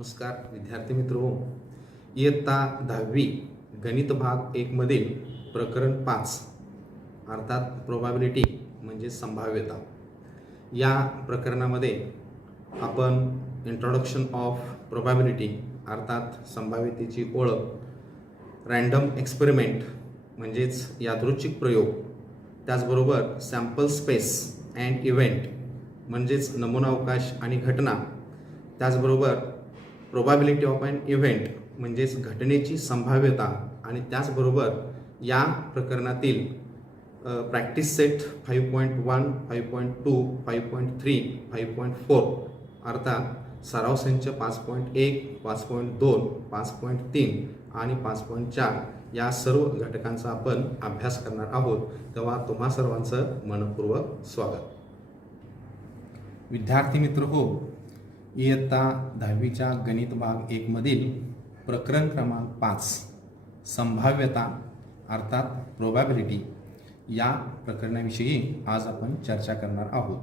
नमस्कार विद्यार्थी मित्रो, इयत्ता 10वी गणित भाग 1 मधील प्रकरण 5 अर्थात प्रोबॅबिलिटी म्हणजे संभाव्यता या प्रकरणामध्ये आपण इंट्रोडक्शन ऑफ प्रोबॅबिलिटी अर्थात संभाव्यतेची ओळख, रँडम एक्सपेरिमेंट म्हणजेच यादृच्छिक प्रयोग, त्याचबरोबर सॅम्पल स्पेस अँड इव्हेंट म्हणजेच नमुना अवकाश आणि घटना, त्याचबरोबर प्रोबॅबिलिटी ऑफ अन इव्हेंट म्हणजेच घटनेची संभाव्यता आणि त्याचबरोबर या प्रकरणातील प्रॅक्टिस सेट 5.1, 5.2, 5.3, 5.4 अर्थात सराव संच 5.1, 5.2, 5.3 आणि 5.4 या सर्व घटकांचा आपण अभ्यास करणार आहोत. तेव्हा तुम्हा सर्वांचं मनपूर्वक स्वागत. विद्यार्थी मित्र हो, इयत्ता 10वीच्या गणित भाग 1 मधील प्रकरण क्रमांक 5 संभाव्यता अर्थात प्रोबॅबिलिटी या प्रकरणाविषयी आज आपण चर्चा करणार आहोत.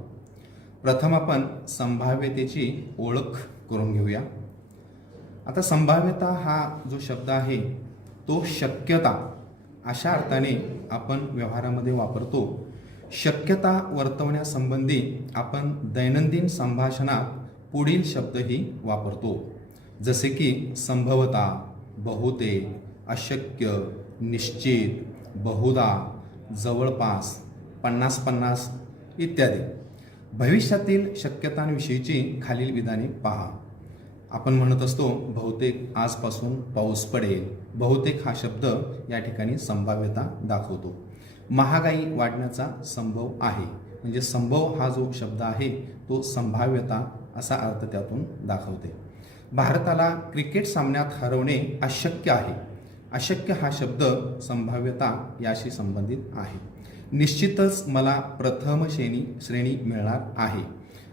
प्रथम आपण संभाव्यतेची ओळख करून घेऊया. आता संभाव्यता हा जो शब्द आहे तो शक्यता अशा अर्थाने आपण व्यवहारामध्ये वापरतो. शक्यता वर्तवण्यासंबंधी आपण दैनंदिन संभाषणात पुढील शब्दही वापरतो, जसे की संभवता, बहुतेक, अशक्य, निश्चित, बहुधा, जवळपास, 50-50 इत्यादी. भविष्यातील शक्यतांविषयीची खालील विधाने पहा. आपण म्हणत असतो बहुतेक आजपासून पाऊस पडेल. बहुतेक हा शब्द या ठिकाणी संभाव्यता दाखवतो. महागाई वाढण्याचा संभव आहे म्हणजे संभव हा जो शब्द आहे तो संभाव्यता असा अर्थ त्यातून दाखवते. भारताला क्रिकेट सामन्यात हरवणे अशक्य आहे. अशक्य हा शब्द संभाव्यता याशी संबंधित आहे. निश्चितच मला प्रथम श्रेणी मिळणार आहे.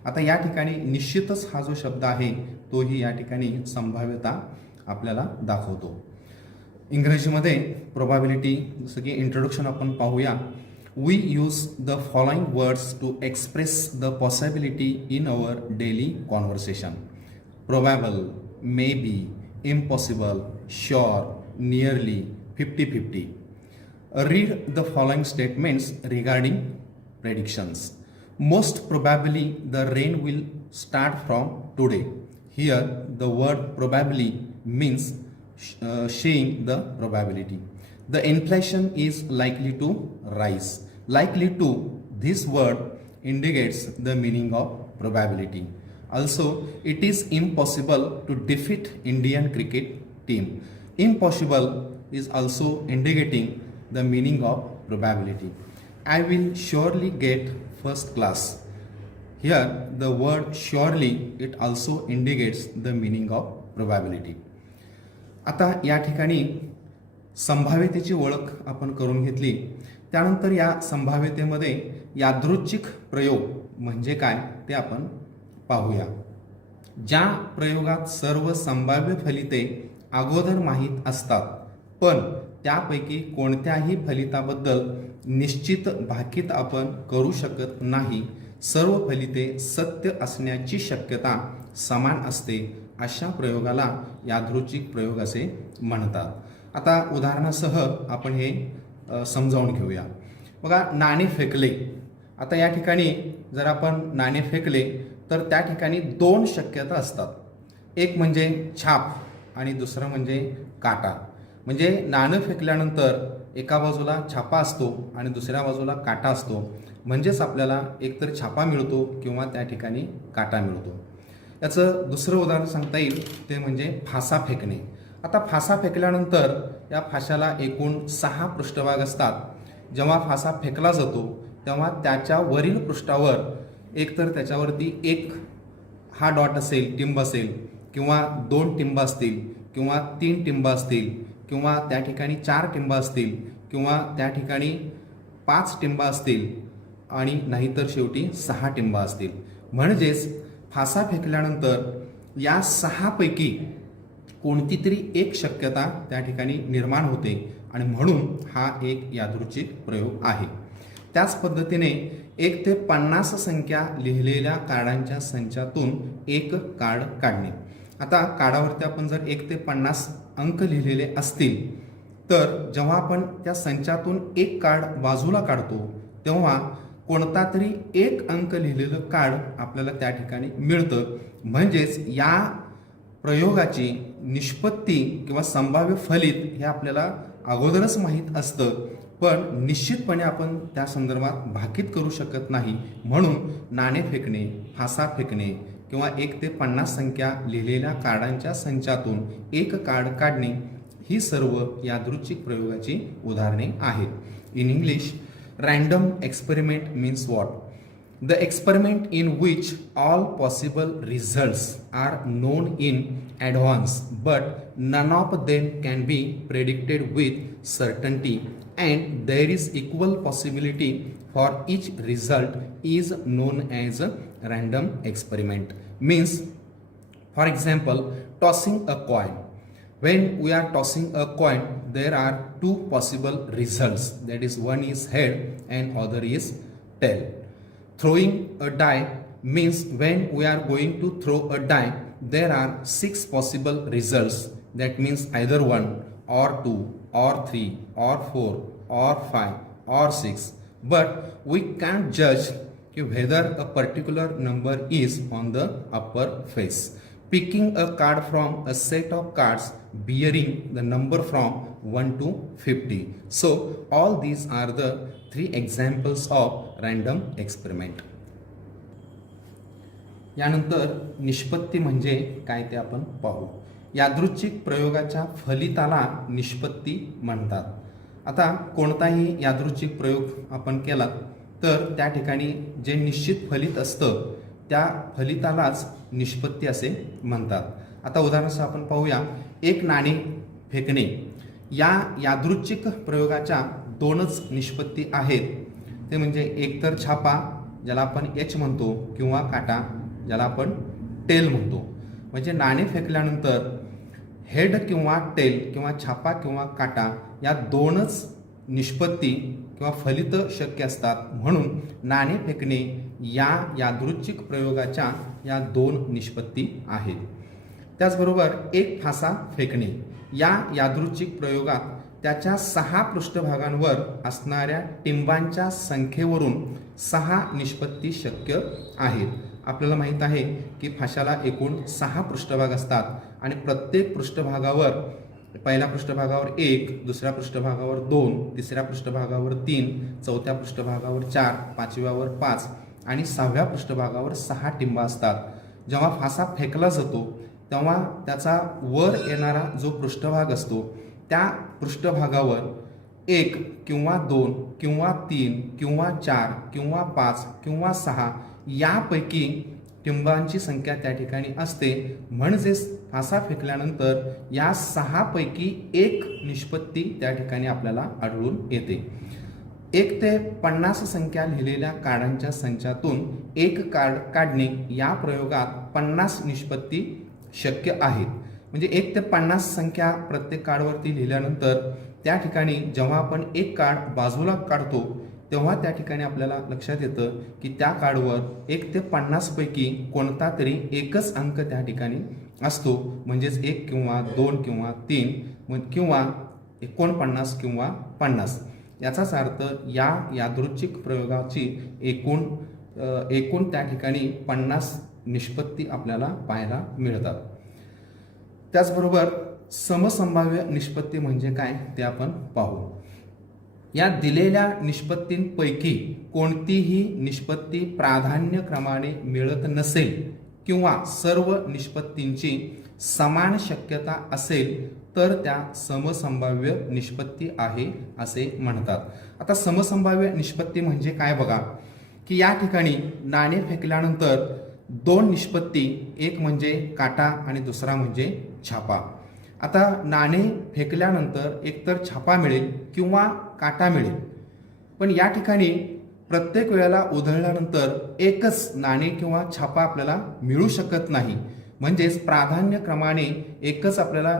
आता या ठिकाणी निश्चितच हा जो शब्द आहे तोही या ठिकाणी संभाव्यता आपल्याला दाखवतो. इंग्रजीमध्ये प्रोबॅबिलिटी जसं की इंट्रोडक्शन आपण पाहूया. We use the following words to express the possibility in our daily conversation. Probable, may be, impossible, sure, nearly, 50-50. Read the following statements regarding predictions. Most probably the rain will start from today. Here the word probably means showing the probability. The inflation is likely to rise. Likely to, this word indicates the meaning of probability. Also, it is impossible to defeat Indian cricket team. Impossible is also indicating the meaning of probability. I will surely get first class. Here the word surely it also indicates the meaning of probability. आता या ठिकाणी संभाव्यतेची ओळख आपण करून घेतली. त्यानंतर या संभाव्यतेमध्ये यादृच्छिक प्रयोग म्हणजे काय ते आपण पाहूया. ज्या प्रयोगात सर्व संभाव्य फलिते अगोदर माहीत असतात पण त्यापैकी कोणत्याही फलिताबद्दल निश्चित भाकीत आपण करू शकत नाही, सर्व फलिते सत्य असण्याची शक्यता समान असते, अशा प्रयोगाला यादृच्छिक प्रयोग असे म्हणतात. आता उदाहरणासह आपण हे समजावून घेऊया. बघा, नाणे फेकले. आता या ठिकाणी जर आपण नाणे फेकले तर त्या ठिकाणी 2 शक्यता असतात. एक म्हणजे छाप आणि दुसरं म्हणजे काटा. म्हणजे नाणं फेकल्यानंतर एका बाजूला छापा असतो आणि दुसऱ्या बाजूला काटा असतो. म्हणजेच आपल्याला एकतर छापा मिळतो किंवा त्या ठिकाणी काटा मिळतो. याचं दुसरं उदाहरण सांगता येईल ते म्हणजे फासा फेकणे. आता फासा फेकल्यानंतर या फाशाला एकूण 6 पृष्ठभाग असतात. जेव्हा फासा फेकला जातो तेव्हा त्याच्या वरील पृष्ठावर एकतर त्याच्यावरती एक हा डॉट असेल, टिंब असेल, किंवा 2 टिंब असतील, किंवा 3 टिंब असतील, किंवा त्या ठिकाणी 4 टिंब असतील, किंवा त्या ठिकाणी 5 टिंब असतील आणि नाहीतर शेवटी 6 टिंब असतील. म्हणजेच फासा फेकल्यानंतर या 6 पैकी कोणती तरी एक शक्यता त्या ठिकाणी निर्माण होते आणि म्हणून हा एक यादृच्छिक प्रयोग आहे. त्याच पद्धतीने 1 ते 50 संख्या लिहिलेल्या कार्डांच्या संचातून एक कार्ड काढणे. आता कार्डावरती आपण जर 1 ते 50 अंक लिहिलेले असतील तर जेव्हा आपण त्या संचातून एक कार्ड बाजूला काढतो तेव्हा कोणता तरी एक अंक लिहिलेलं कार्ड आपल्याला त्या ठिकाणी मिळतं. म्हणजेच या प्रयोगाची निष्पत्ती किंवा संभाव्य फलित हे आपल्याला अगोदरच माहीत असतं, पण निश्चितपणे आपण त्या संदर्भात भाकीत करू शकत नाही. म्हणून नाणे फेकणे, फासा फेकणे किंवा 1 ते 50 संख्या लिहिलेल्या कार्डांच्या संचातून एक कार्ड काढणे ही सर्व यादृच्छिक प्रयोगाची उदाहरणे आहेत. In English, random experiment means what? The experiment in which all possible results are known इन advance but none of them can be predicted with certainty and there is equal possibility for each result is known as a random experiment. Means, for example, tossing a coin. When we are tossing a coin, there are two possible results, that is, one is head and other is tail. Throwing a die means when we are going to throw a die, there are 6 possible results, that means either 1 or 2 or 3 or 4 or 5 or 6, but we can't judge whether a particular number is on the upper face. Picking a card from a set of cards bearing the number from 1 to 50. So all these are the 3 examples of random experiment. यानंतर निष्पत्ती म्हणजे काय ते आपण पाहू. यादृच्छिक प्रयोगाच्या फलिताला निष्पत्ती म्हणतात. आता कोणताही यादृच्छिक प्रयोग आपण केला तर त्या ठिकाणी जे निश्चित फलित असतं त्या फलितालाच निष्पत्ती असे म्हणतात. आता उदाहरणार्थ आपण पाहूया, एक नाणे फेकणे या यादृच्छिक प्रयोगाच्या 2च निष्पत्ती आहेत. ते म्हणजे एकतर छापा ज्याला आपण एच म्हणतो किंवा काटा ज्याला आपण टेल म्हणतो. म्हणजे नाणे फेकल्यानंतर हेड किंवा टेल किंवा छापा किंवा काटा या 2च निष्पत्ती किंवा फलित शक्य असतात. म्हणून नाणे फेकणे या यादृच्छिक प्रयोगाच्या या 2 निष्पत्ती आहेत. त्याचबरोबर एक फासा फेकणे या यादृच्छिक प्रयोगात त्याच्या 6 पृष्ठभागांवर असणाऱ्या टिंबांच्या संख्येवरून 6 निष्पत्ती शक्य आहेत. आपल्याला माहीत आहे की फाशाला एकूण 6 पृष्ठभाग असतात आणि प्रत्येक पृष्ठभागावर पहिल्या पृष्ठभागावर 1, दुसऱ्या पृष्ठभागावर 2, तिसऱ्या पृष्ठभागावर 3, चौथ्या पृष्ठभागावर 4, पाचव्यावर 5 आणि 6व्या पृष्ठभागावर 6 टिंबा असतात. जेव्हा फासा फेकला जातो तेव्हा त्याचा वर येणारा जो पृष्ठभाग असतो त्या पृष्ठभागावर 1 किंवा 2 किंवा 3 किंवा 4 किंवा 5 किंवा 6 यापैकी टिंबांची संख्या त्या ठिकाणी असते. म्हणजेच फासा फेकल्यानंतर या 6 पैकी 1 निष्पत्ती त्या ठिकाणी आपल्याला आढळून येते. 1 ते 50 संख्या लिहिलेल्या कार्डांच्या संचातून एक कार्ड काढणे या प्रयोगात 50 निष्पत्ती शक्य आहेत. म्हणजे 1 ते 50 संख्या प्रत्येक कार्डवरती लिहिल्यानंतर त्या ठिकाणी जेव्हा आपण एक कार्ड बाजूला काढतो तेव्हा त्या ठिकाणी आपल्याला लक्षात येतं की त्या कार्डवर 1 ते 50 पैकी कोणता तरी एकच अंक त्या ठिकाणी असतो. म्हणजेच 1 किंवा 2 किंवा 3 किंवा 49 किंवा 50. याचाच अर्थ या यादृच्छिक प्रयोगाची एकूण त्या ठिकाणी 50 निष्पत्ती आपल्याला पाहायला मिळतात. त्याचबरोबर समसंभाव्य निष्पत्ती म्हणजे काय ते आपण पाहू. या दिलेल्या निष्पत्तींपैकी कोणतीही निष्पत्ती प्राधान्यक्रमाने मिळत नसेल किंवा सर्व निष्पत्तींची समान शक्यता असेल तर त्या समसंभाव्य निष्पत्ती आहे असे म्हणतात. आता समसंभाव्य निष्पत्ती म्हणजे काय बघा, की या ठिकाणी नाणे फेकल्यानंतर 2 निष्पत्ती, एक म्हणजे काटा आणि दुसरा म्हणजे छापा. आता नाणे फेकल्यानंतर एकतर छापा मिळेल किंवा काटा मिळेल, पण या ठिकाणी प्रत्येक वेळेला उधळल्यानंतर एकच नाणे किंवा छापा आपल्याला मिळू शकत नाही. म्हणजेच प्राधान्यक्रमाने एकच आपल्याला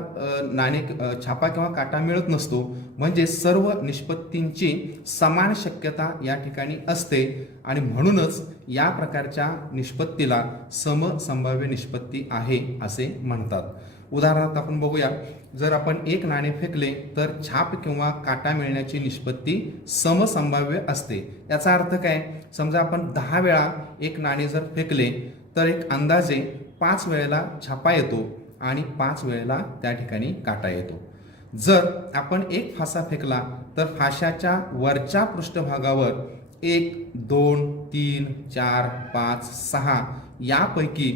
नाणे छापा किंवा काटा मिळत नसतो, म्हणजे सर्व निष्पत्तींची समान शक्यता या ठिकाणी असते आणि म्हणूनच या प्रकारच्या निष्पत्तीला समसंभाव्य निष्पत्ती आहे असे म्हणतात. उदाहरणार्थ आपण बघूया, जर आपण एक नाणे फेकले तर छाप किंवा काटा मिळण्याची निष्पत्ती समसंभाव्य असते. याचा अर्थ काय? समजा आपण 10 वेळा एक नाणे जर फेकले तर एक अंदाजे 5 वेळेला छापा येतो आणि 5 वेळेला त्या ठिकाणी काटा येतो. जर आपण एक फासा फेकला तर फाशाच्या वरच्या पृष्ठभागावर 1, 2, 3, 4, 5, 6 यापैकी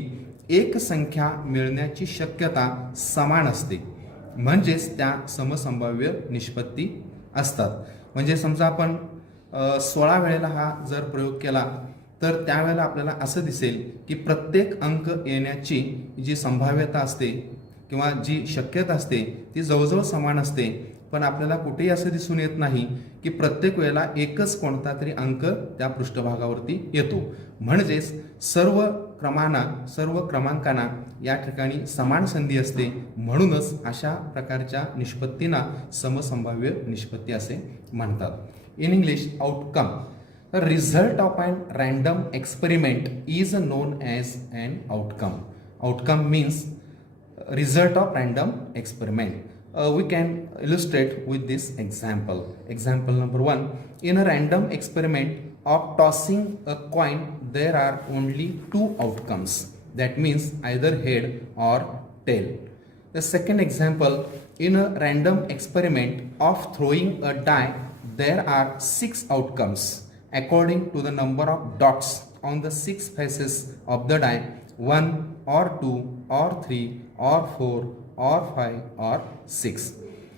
एक संख्या मिळण्याची शक्यता समान असते, म्हणजेच त्या समसंभाव्य निष्पत्ती असतात. म्हणजे समजा आपण 16 वेळेला हा जर प्रयोग केला तर त्यावेळेला आपल्याला असं दिसेल की प्रत्येक अंक येण्याची जी संभाव्यता असते किंवा जी शक्यता असते ती जवळजवळ समान असते, पण आपल्याला कुठेही असं दिसून येत नाही की प्रत्येक वेळेला एकच कोणता तरी अंक त्या पृष्ठभागावरती येतो. म्हणजेच सर्व क्रमांकांना या ठिकाणी समान संधी असते, म्हणूनच अशा प्रकारच्या निष्पत्तींना समसंभाव्य निष्पत्ती असे म्हणतात. In English, outcome, the result of a random experiment is known as an outcome. Outcome means result of random experiment. We can illustrate with this example. Example number 1. In a random experiment of tossing a coin, there are only 2 outcomes. That means either head or tail. The second example, in a random experiment of throwing a die, there are 6 outcomes. According to the number of dots on the 6 faces of the die, 1 or 2 or 3 or 4 or 5 or 6.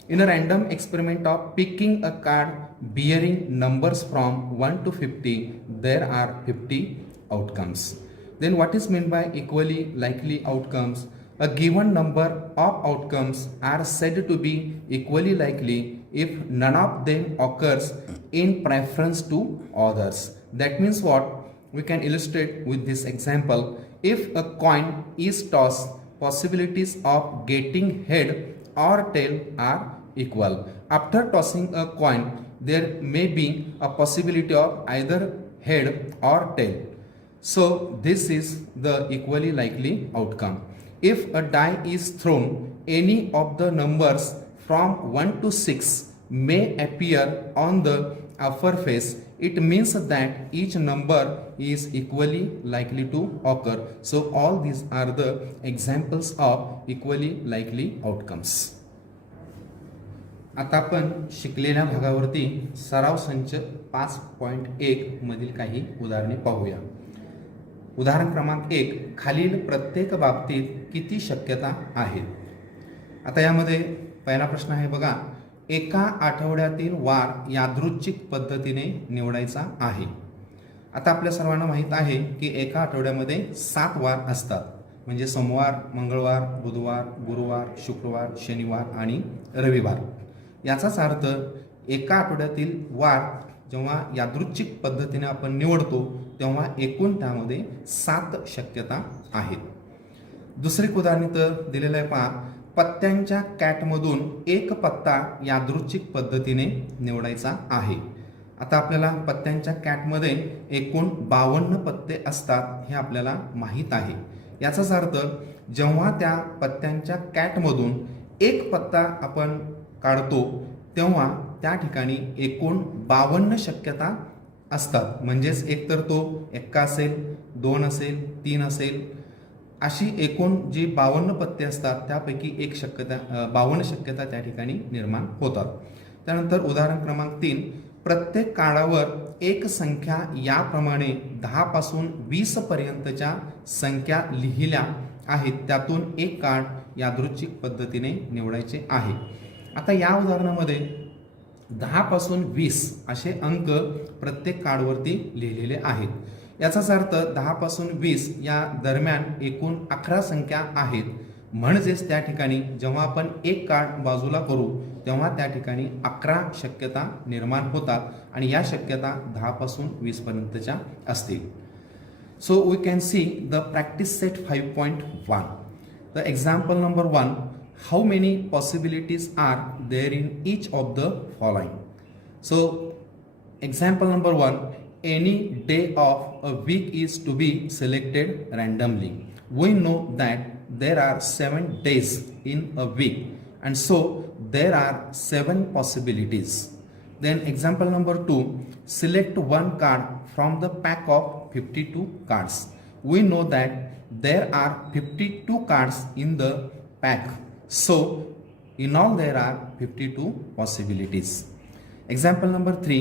In a random experiment of picking a card bearing numbers from 1 to 50, there are 50 outcomes. Then what is meant by equally likely outcomes? A given number of outcomes are said to be equally likely if none of them occurs in preference to others. That means what? We can illustrate with this example. If a coin is tossed, possibilities of getting head or tail are equal. After tossing a coin, there may be a possibility of either head or tail. So this is the equally likely outcome. If a die is thrown, any of the numbers from 1 to 6 may appear on the upper face. It means that each number is equally likely to occur. So all these are the examples of equally likely outcomes. आता आपण शिकलेल्या भागावरती सराव संच 5.1 मधील काही उदाहरणे पाहूया. उदाहरण क्रमांक 1. खालील प्रत्येक बाबतीत किती शक्यता आहेत? आता यामध्ये पहिला प्रश्न आहे बघा, एका आठवड्यातील वार यादृच्छिक पद्धतीने निवडायचा आहे. आता आपल्या सर्वांना माहीत आहे की एका आठवड्यामध्ये 7 वार असतात, म्हणजे सोमवार, मंगळवार, बुधवार, गुरुवार, शुक्रवार, शनिवार आणि रविवार. याचाच अर्थ एका आठवड्यातील वार जेव्हा यादृच्छिक पद्धतीने आपण निवडतो तेव्हा एकूण त्यामध्ये 7 शक्यता आहेत. दुसरे उदाहरण तर दिलेलं आहे पहा, पत्त्यांच्या कॅटमधून एक पत्ता यादृच्छिक पद्धतीने निवडायचा आहे. आता आपल्याला पत्त्यांच्या कॅटमध्ये एकूण 52 पत्ते असतात हे आपल्याला माहीत आहे. याचाच अर्थ जेव्हा त्या पत्त्यांच्या कॅटमधून एक पत्ता आपण काढतो तेव्हा त्या ठिकाणी एकूण 52 शक्यता असतात. म्हणजेच एकतर तो 1 असेल, 2 असेल, 3 असेल, अशी एकूण जी 52 पत्ते असतात त्यापैकी एक शक्यता 52 शक्यता त्या ठिकाणी निर्माण होतात. त्यानंतर उदाहरण क्रमांक 3. प्रत्येक कार्डावर एक संख्या याप्रमाणे 10 पासून 20 पर्यंतच्या संख्या लिहिल्या आहेत, त्यातून एक कार्ड यादृच्छिक पद्धतीने निवडायचे आहे. आता या उदाहरणामध्ये 10 पासून 20 असे अंक प्रत्येक कार्डवरती लिहिलेले आहेत. याचाच अर्थ 10 पासून 20 या दरम्यान एकूण 11 संख्या आहेत. म्हणजेच त्या ठिकाणी जेव्हा आपण एक कार्ड बाजूला करू तेव्हा त्या ठिकाणी 11 शक्यता निर्माण होतात आणि या शक्यता 10 पासून 20 पर्यंतच्या असतील. So we can see the practice set 5.1. तर example number 1, how many possibilities are there in each of the following. So example number 1, any day of a week is to be selected randomly. We know that there are 7 days in a week, and so there are 7 possibilities. Then example number 2, select one card from the pack of 52 cards. We know that there are 52 cards in the pack, so in all there are 52 possibilities. Example number 3,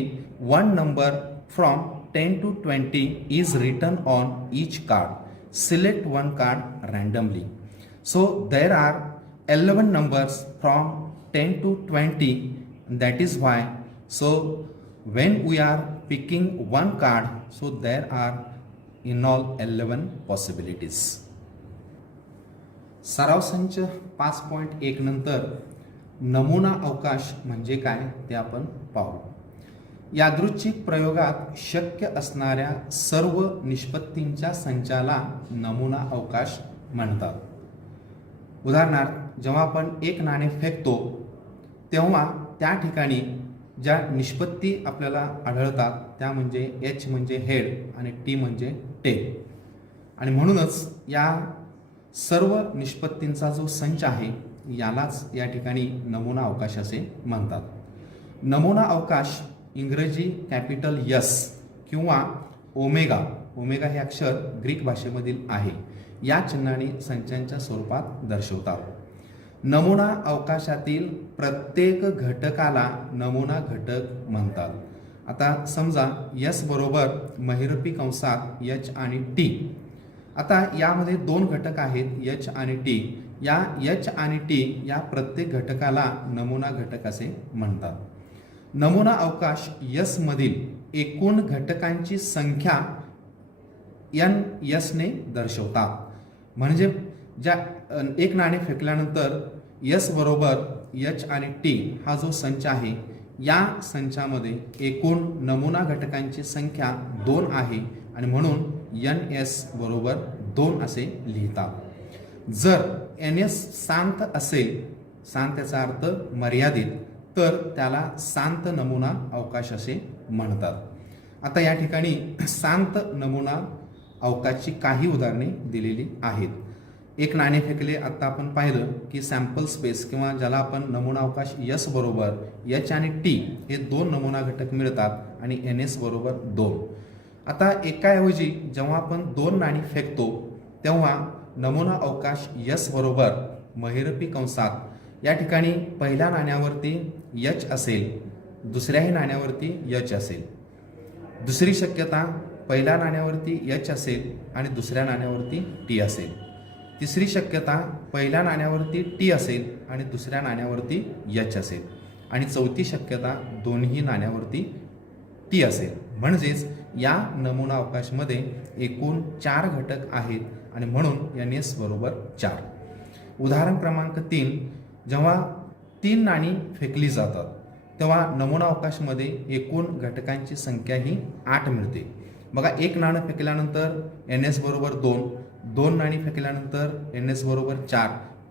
one number from 10 to 20 is written on each card. Select one card randomly. So there are 11 numbers from 10 to 20. That is why, so when we are picking one card, so there are in all 11 possibilities. सराव संच 5.1 नंतर नमुना अवकाश म्हणजे काय ते आपण पाहू. यादृच्छिक प्रयोगात शक्य असणाऱ्या सर्व निष्पत्तींच्या संचाला नमुना अवकाश म्हणतात. उदाहरणार्थ, जेव्हा आपण एक नाणे फेकतो तेव्हा त्या ठिकाणी ज्या निष्पत्ती आपल्याला आढळतात त्या म्हणजे एच म्हणजे हेड आणि टी म्हणजे टेल. आणि म्हणूनच या सर्व निष्पत्तींचा जो संच आहे यालाच या ठिकाणी नमुना अवकाश असे म्हणतात. नमुना अवकाश इंग्रजी कॅपिटल यस किंवा ओमेगा, ओमेगा हे अक्षर ग्रीक भाषेमधील आहे, या चिन्हाने संचांच्या स्वरूपात दर्शवतात. नमुना अवकाशातील प्रत्येक घटकाला नमुना घटक म्हणतात. आता समजा यस बरोबर महिरपी कंसात एच आणि टी. आता यामध्ये दोन घटक आहेत एच आणि टी. या एच आणि टी या प्रत्येक घटकाला नमुना घटक असे म्हणतात. नमुना अवकाश यस मधील एकूण घटकांची संख्या एन यस ने दर्शवतात. म्हणजे ज्या एक नाणे फेकल्यानंतर यस बरोबर एच आणि टी हा जो संच आहे या संचामध्ये एकूण नमुना घटकांची संख्या 2 आहे आणि म्हणून एन एस बरोबर 2 असे लिहितात. जर एन एस शांत असेल, शांत याचा अर्थ मर्यादित, तर त्याला शांत नमुना अवकाश असे म्हणतात. आता या ठिकाणी शांत नमुना अवकाशची काही उदाहरणे दिलेली आहेत. एक नाणे फेकले, आता आपण पाहिलं की सॅम्पल स्पेस किंवा ज्याला आपण नमुना अवकाश यस बरोबर एच आणि टी हे 2 नमुना घटक मिळतात आणि एन एस बरोबर 2. आता एकाऐवजी जेव्हा आपण 2 नाणी फेकतो तेव्हा नमुना अवकाश यस बरोबर महिरपी कंसात या ठिकाणी पहिल्या नाण्यावरती एच असेल, दुसऱ्याही नाण्यावरती एच असेल. दुसरी शक्यता पहिल्या नाण्यावरती एच असेल आणि दुसऱ्या नाण्यावरती टी असेल. तिसरी शक्यता पहिल्या नाण्यावरती टी असेल आणि दुसऱ्या नाण्यावरती एच असेल. आणि चौथी शक्यता दोन्ही नाण्यावरती टी असेल. म्हणजेच या नमुना अवकाशमध्ये एकूण 4 घटक आहेत आणि म्हणून एन एस बरोबर 4. उदाहरण क्रमांक 3, जेव्हा 3 नाणी फेकली जातात तेव्हा नमुना अवकाशमध्ये एकूण घटकांची संख्या ही 8 मिळते. बघा, एक नाणं फेकल्यानंतर एन एस बरोबर 2, 2 नाणी फेकल्यानंतर एन एस बरोबर 4,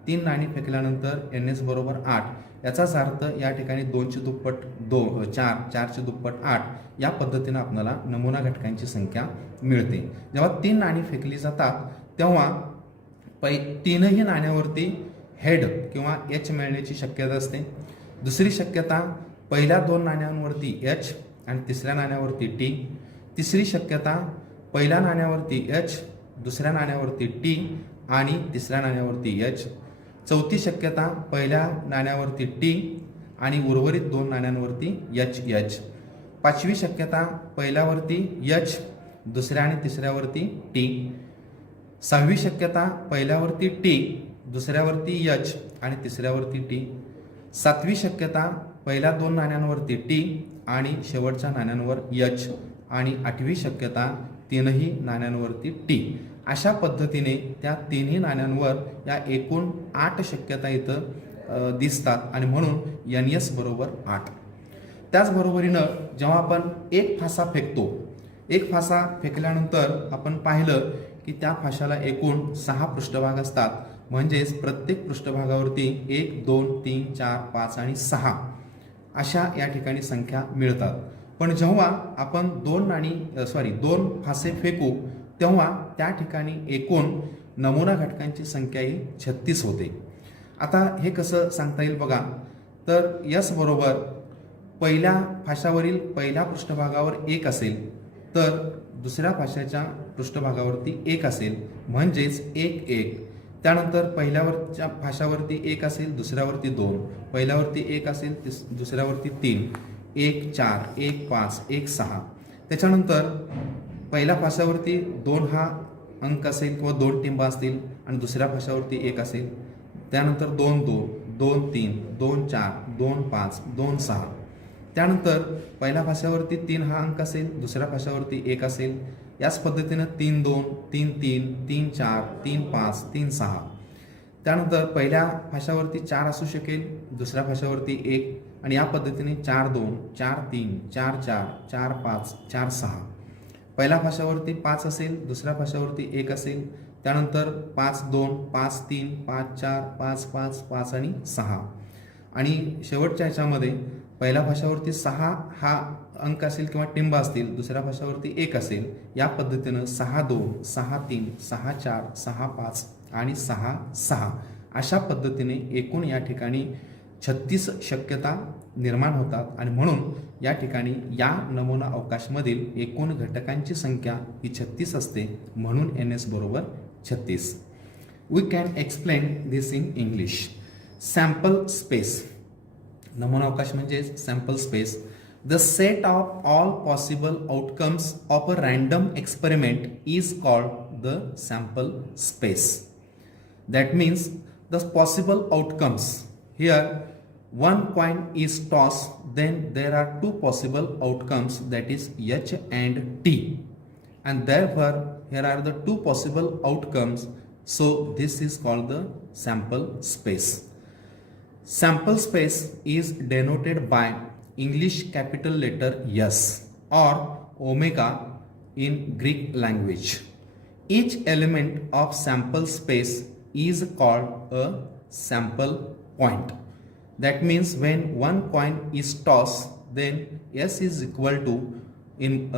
3 नाणी फेकल्यानंतर एन एस बरोबर 8. याचाच अर्थ या ठिकाणी 2चे दुप्पट 2, 4, 4चे दुप्पट 8 या पद्धतीनं आपल्याला नमुना घटकांची संख्या मिळते. जेव्हा 3 नाणी फेकली जातात तेव्हा तीनही नाण्यावरती हेड किंवा एच मिळण्याची शक्यता असते. दुसरी शक्यता पहिल्या 2 नाण्यांवरती एच आणि तिसऱ्या नाण्यावरती टी. तिसरी शक्यता पहिल्या नाण्यावरती एच, दुसऱ्या नाण्यावरती टी आणि तिसऱ्या नाण्यावरती एच. चौथी शक्यता पहिल्या नाण्यावरती टी आणि उर्वरित 2 नाण्यांवरती एच एच. पाचवी शक्यता पहिल्यावरती एच, दुसऱ्या आणि तिसऱ्यावरती टी. सहावी शक्यता पहिल्यावरती टी, दुसऱ्यावरती एच आणि तिसऱ्यावरती टी. सातवी शक्यता पहिल्या 2 नाण्यांवरती टी आणि शेवटच्या नाण्यांवर एच. आणि 8वी शक्यता तीनही नाण्यांवरती टी. अशा पद्धतीने त्या तिन्ही नाण्यांवर या एकूण 8 शक्यता इथं दिसतात आणि म्हणून एन एस बरोबर 8. त्याचबरोबरीनं जेव्हा आपण एक फासा फेकतो, एक फासा फेकल्यानंतर आपण पाहिलं की त्या फाशाला एकूण 6 पृष्ठभाग असतात. म्हणजेच प्रत्येक पृष्ठभागावरती 1 2 3 4 5 आणि 6 अशा या ठिकाणी संख्या मिळतात. पण जेव्हा आपण दोन फासे फेकू तेव्हा त्या ठिकाणी एकूण नमुना घटकांची संख्या ही 36 होते. आता हे कसं सांगता येईल बघा. तर यस बरोबर पहिल्या फाशावरील पहिल्या पृष्ठभागावर 1 असेल तर दुसऱ्या फाशाच्या पृष्ठभागावरती 1 असेल, म्हणजेच 1 1. त्यानंतर पहिल्यावरच्या फाशावरती 1 असेल, दुसऱ्यावरती 2, पहिल्यावरती 1 असेल, दुसऱ्यावरती 3, 1 4, 1 5, 1 6. त्याच्यानंतर पहिल्या फाशावरती 2 हा अंक असेल किंवा 2 टिंबा असतील आणि दुसऱ्या फाशावरती 1 असेल. त्यानंतर 2 2, 2 3, 2 4, 2 5, 2 6. त्यानंतर पहिल्या फाशावरती 3 हा अंक असेल, दुसऱ्या फाशावरती 1 असेल. याच पद्धतीनं 3 2, 3 3, 3 4, 3 5, 3 6. त्यानंतर पहिल्या फाशावरती 4 असू शकेल, दुसऱ्या फाशावरती 1 आणि या पद्धतीने 4 2, 4 3, 4 4, 4 5, 4 6. पहिल्या फाशावरती 5 असेल, दुसऱ्या फाशावरती 1 असेल. त्यानंतर 5 2, 5 3, 5 4, 5 5, 5 आणि 6. आणि शेवटच्या ह्याच्यामध्ये पहिल्या फाशावरती 6 हा अंक असेल किंवा टिंब असतील, दुसऱ्या फाशावरती 1 असेल. या पद्धतीनं 6 2, 6 3, 6 4, 6 5 आणि 6 6 अशा पद्धतीने एकूण या ठिकाणी 36 शक्यता निर्माण होतात आणि म्हणून या ठिकाणी या नमुना अवकाशमधील एकूण घटकांची संख्या ही 36 असते. म्हणून NS बरोबर 36. We can explain this in English. Sample space. नमुना अवकाश म्हणजे sample space. The set of all possible outcomes of a random experiment is called the sample space. That means the possible outcomes. Here one coin is tossed, then there are two possible outcomes, that is H and T, and therefore here are the two possible outcomes, so this is called the sample space. Sample space is denoted by English capital letter S or omega in Greek language. Each element of sample space is called a sample point. That means when one coin is tossed, then S is equal to in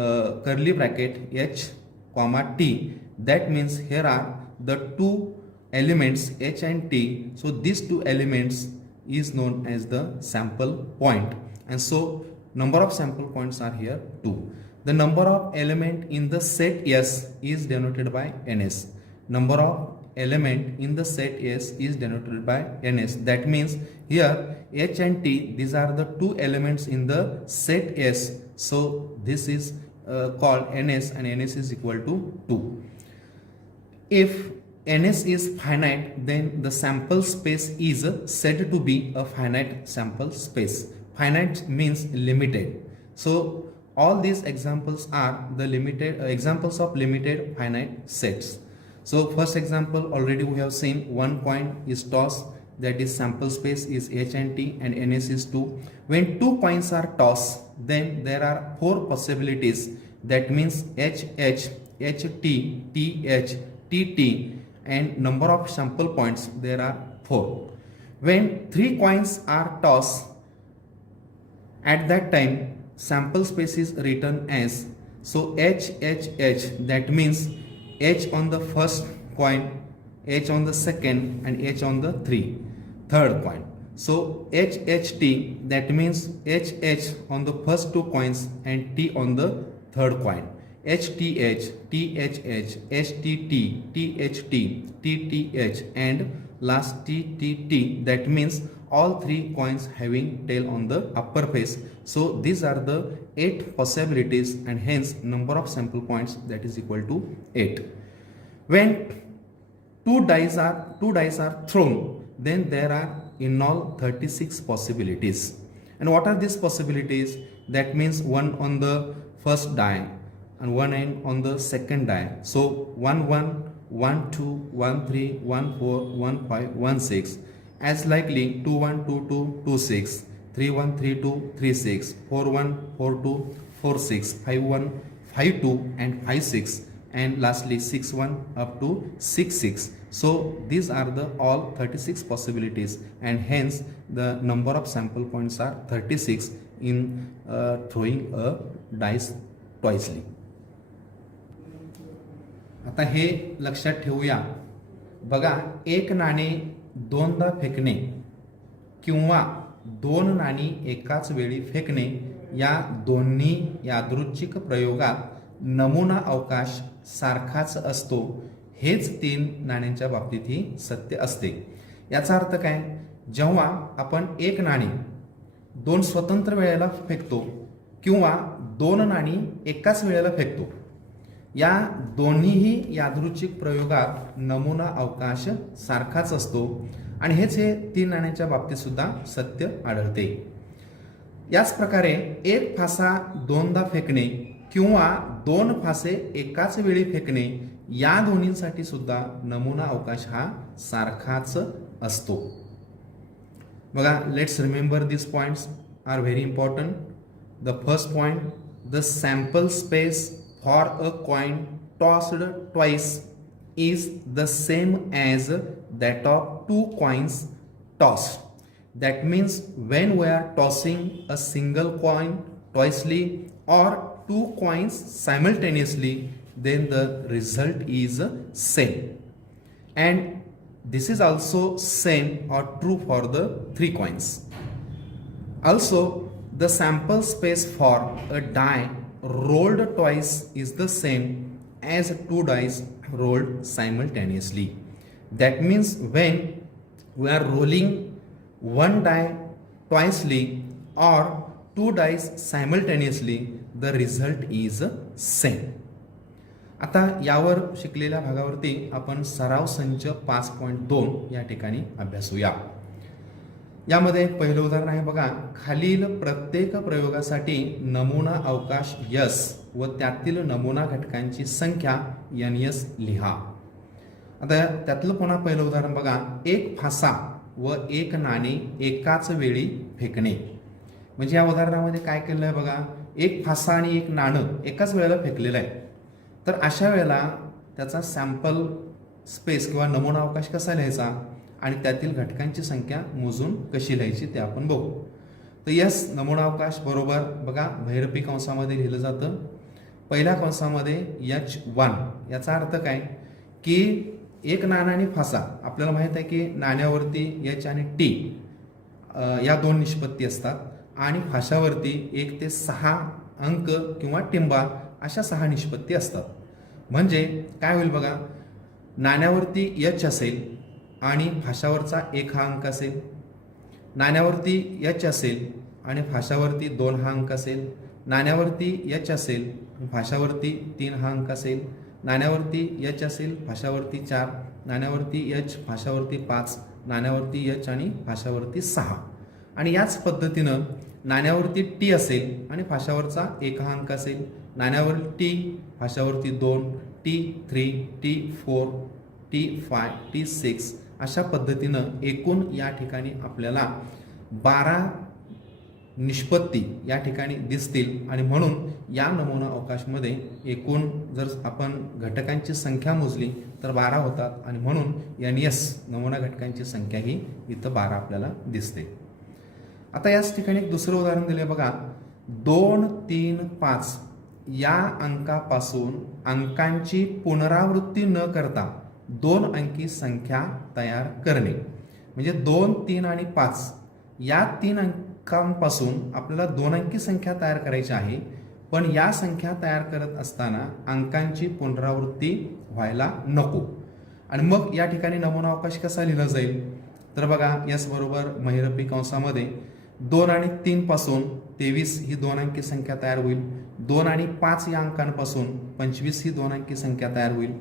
curly bracket H comma T. That means here are the two elements H and T. So these two elements is known as the sample point, and so number of sample points are here 2. The number of element in the set S is denoted by NS. Number of element in the set S is denoted by NS. That means here H and T, these are the two elements in the set S, so this is called NS, and NS is equal to 2. If NS is finite, then the sample space is said to be a finite sample space. Finite means limited. So all these examples are the limited examples of limited finite sets. So first example already we have seen, one coin is tossed, that is sample space is H and T and NS is 2. When two coins are tossed, then there are 4 possibilities. That means H H, H T, T H, T T, and number of sample points there are 4. When 3 coins are tossed, at that time sample space is written as, so H H H, that means H on the first coin, H on the second, and H on the third coin. So H H T, that means H H on the first 2 coins and T on the third coin. H T H, T H H, H T T, T H T, T T H, and last T T T. That means all 3 coins having tail on the upper face. So these are the 8 possibilities, and hence number of sample points that is equal to 8. When two dice are thrown, then there are in all 36 possibilities. And what are these possibilities? That means one on the first die and one on the second die. So 1 1, 1 2, 1 3, 1 4, 1 5, 1 6. As likely 2 1 2 2 2 6, 3 1 3 2 3 6, 4 1 4 2 4 6, 5 1 5 2 and 5 6. and lastly 6 1 up to 6 6. So these are the all 36 possibilities, and hence the number of sample points are 36 in throwing a dice twicely. आता हे लक्षात ठेवूया. बघा, एक नाणे दोनदा फेकणे किंवा दोन नाणी एकाच वेळी फेकणे या दोन्ही यादृच्छिक प्रयोगात नमुना अवकाश सारखाच असतो. हेच तीन नाण्यांच्या बाबतीतही सत्य असते. याचा अर्थ काय? जेव्हा आपण एक नाणी दोन स्वतंत्र वेळेला फेकतो किंवा दोन नाणी एकाच वेळेला फेकतो, या दोन्हीही यादृच्छिक प्रयोगात नमुना अवकाश सारखाच असतो, आणि हेच हे तीन नाण्यांच्या बाबतीत सुद्धा सत्य आढळते. याच प्रकारे एक फासा दोनदा फेकणे किंवा दोन फासे एकाच वेळी फेकणे या दोन्हींसाठी सुद्धा नमुना अवकाश हा सारखाच असतो. बघा, let's remember this points are very important. The first point, the sample space for a coin tossed twice is the same as that of two coins tossed. That means when we are tossing a single coin twicely or two coins simultaneously, then the result is same. And this is also same or true for the three coins. Also, the sample space for a die rolled twice is the same as two dice rolled simultaneously. That means when we are rolling one die twicely or two dice simultaneously, the result is same. आता यावर शिकलेल्या भागावरती आपण सराव संच 5.2 या ठिकाणी अभ्यासूया. यामध्ये पहिलं उदाहरण आहे बघा, खालील प्रत्येक प्रयोगासाठी नमुना अवकाश यस व त्यातील नमुना घटकांची संख्या NS लिहा. आता त्यातलं पुन्हा पहिलं उदाहरण बघा, एक फासा व एक नाणे एकाच वेळी फेकणे. म्हणजे या उदाहरणामध्ये काय केलं आहे बघा, एक फासा आणि एक नाणं एकाच वेळेला फेकलेलं आहे. तर अशा वेळेला त्याचा सॅम्पल स्पेस किंवा नमुना अवकाश कसा लिहायचा आणि त्यातील घटकांची संख्या मोजून कशी लिहायची ते आपण बघू. तर यस, नमुना अवकाश बरोबर बघा भैरपी कंसामध्ये लिहिलं जातं. पहिल्या कंसामध्ये H1. याचा अर्थ काय की एक नाणं आणि फासा. आपल्याला माहित आहे की नाण्यावरती H आणि T या दोन निष्पत्ती असतात आणि फाशावरती 1 ते 6 अंक किंवा टिंबा अशा 6 निष्पत्ती असतात. म्हणजे काय होईल बघा, नाण्यावरती H असेल आणि फाशावरचा 1 हा अंक असेल, नाण्यावरती H असेल आणि फाशावरती 2 हा अंक असेल, नाण्यावरती H असेल फाशावरती 3 हा अंक असेल, नाण्यावरती H असेल फाशावरती 4, नाण्यावरती H फाशावरती 5, नाण्यावरती H आणि फाशावरती 6. आणि याच पद्धतीनं नाण्यावरती T असेल आणि फाशावरचा 1 हा अंक असेल, नाण्यावर T फाशावरती 2, T3, T4, T5, T6 अशा पद्धतीनं एकूण या ठिकाणी आपल्याला 12 निष्पत्ती या ठिकाणी दिसतील. आणि म्हणून या नमुना अवकाशमध्ये एकूण जर आपण घटकांची संख्या मोजली तर 12 होतात, आणि म्हणून NS नमुना घटकांची संख्या ही इथं 12 आपल्याला दिसते. आता याच ठिकाणी एक दुसरं उदाहरण दिले बघा, 2, 3, 5 या अंकापासून अंकांची पुनरावृत्ती न करता 2 अंकी संख्या तयार करणे. म्हणजे 2, 3 आणि 5 या 3 अंकांपासून आपल्याला 2 अंकी संख्या तयार करायची आहे, पण या संख्या तयार करत असताना अंकांची पुनरावृत्ती व्हायला नको. आणि मग या ठिकाणी नमुना अवकाश कसा लिहिला जाईल तर बघा, याच बरोबर महिरपी कंसामध्ये 2 आणि 3 पासून 23 ही 2 अंकी संख्या तयार होईल. 2 आणि 5 या अंकांपासून 25 ही 2 अंकी संख्या तयार होईल.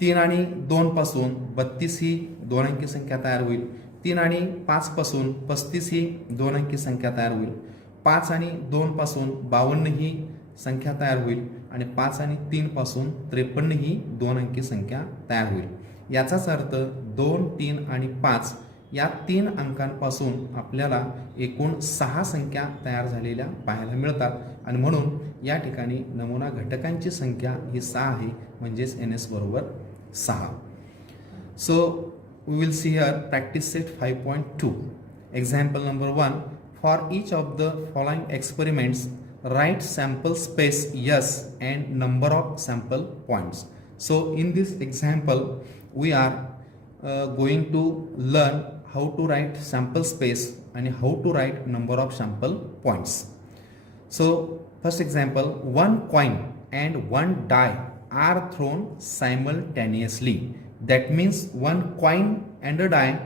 3 आणि 2 पासून 32 ही 2 अंकी संख्या तयार होईल. 3 आणि 5 पासून 35 ही 2 अंकी संख्या तयार होईल. 5 आणि 2 पासून 52 ही संख्या तयार होईल. आणि 5 आणि 3 पासून 53 ही 2 अंकी संख्या तयार होईल. याचाच अर्थ 2, 3 आणि 5 या 3 अंकांपासून आपल्याला एकूण 6 संख्या तयार झालेल्या पाहायला मिळतात आणि म्हणून या ठिकाणी नमुना घटकांची संख्या ही 6 आहे, म्हणजेच NS बरोबर 6. So we will see here practice set 5.2. Example number 1. For each of the following experiments, write sample space S and number of sample points. So in this example, we are going to learn how to write sample space and how to write number of sample points. So first example, one coin and one die are thrown simultaneously. That means one coin and a die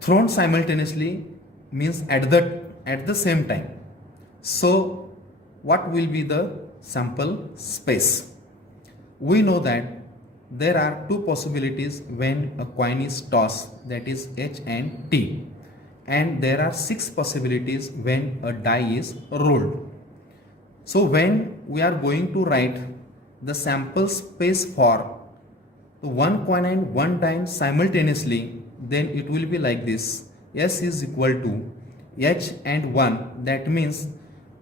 thrown simultaneously means at the same time. So what will be the sample space? We know that there are two possibilities when a coin is tossed, that is H and T, and there are 6 possibilities when a die is rolled. So when we are going to write the sample space for one coin and one die simultaneously, then it will be like this. S is equal to H and 1, that means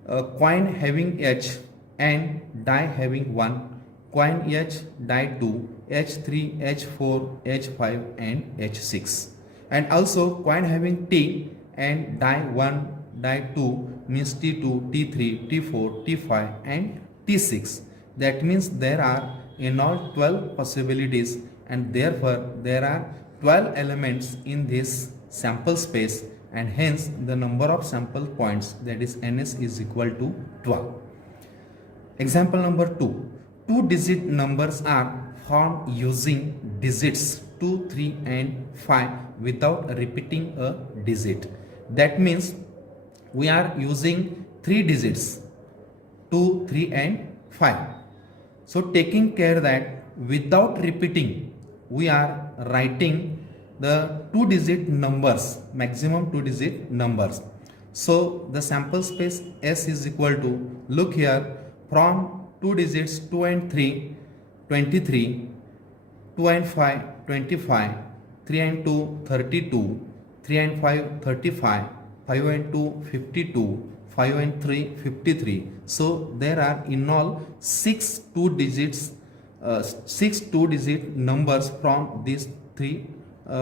a coin having H and die having 1, coin H, die 2, H3, H4, H5 and H6. And also coin having T and die 1, die 2 means T2, T3, T4, T5 and T6. That means there are in all 12 possibilities, and therefore there are 12 elements in this sample space, and hence the number of sample points, that is NS, is equal to 12. Example number 2. 2-digit numbers are formed using digits 2, 3 and 5 without repeating a digit. That means we are using 3 digits 2, 3 and 5. So taking care that without repeating, we are writing the 2-digit numbers, maximum 2-digit numbers. So the sample space S is equal to, look here, from 2 digits 2 and 3, 23, 2 and 5, 25, 3 and 2, 32, 3 and 5, 35, 5 and 2, 52, 5 and 3, 53. So there are in all 6 2-digit numbers from these 3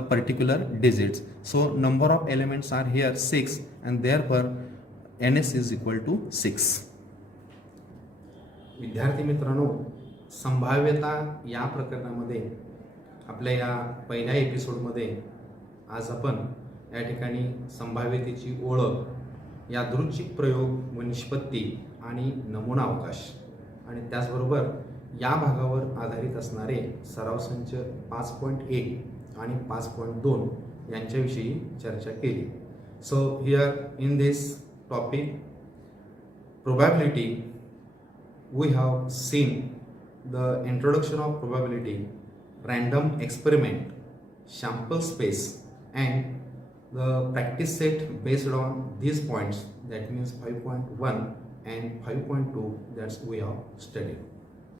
particular digits. So number of elements are here 6, and therefore NS is equal to 6. विद्यार्थी मित्रांनो, संभाव्यता या प्रकरणामध्ये आपल्या या पहिल्या एपिसोडमध्ये आज आपण या ठिकाणी संभाव्यतेची ओळख, यादृच्छिक प्रयोग व निष्पत्ती आणि नमुना अवकाश, आणि त्याचबरोबर या भागावर आधारित असणारे सराव संच 5.1 आणि 5.2 यांच्याविषयी चर्चा केली. So here in this topic probability, we have seen the introduction of probability, random experiment, sample space, and the practice set based on these points, that means 5.1 and 5.2, that's we have studied.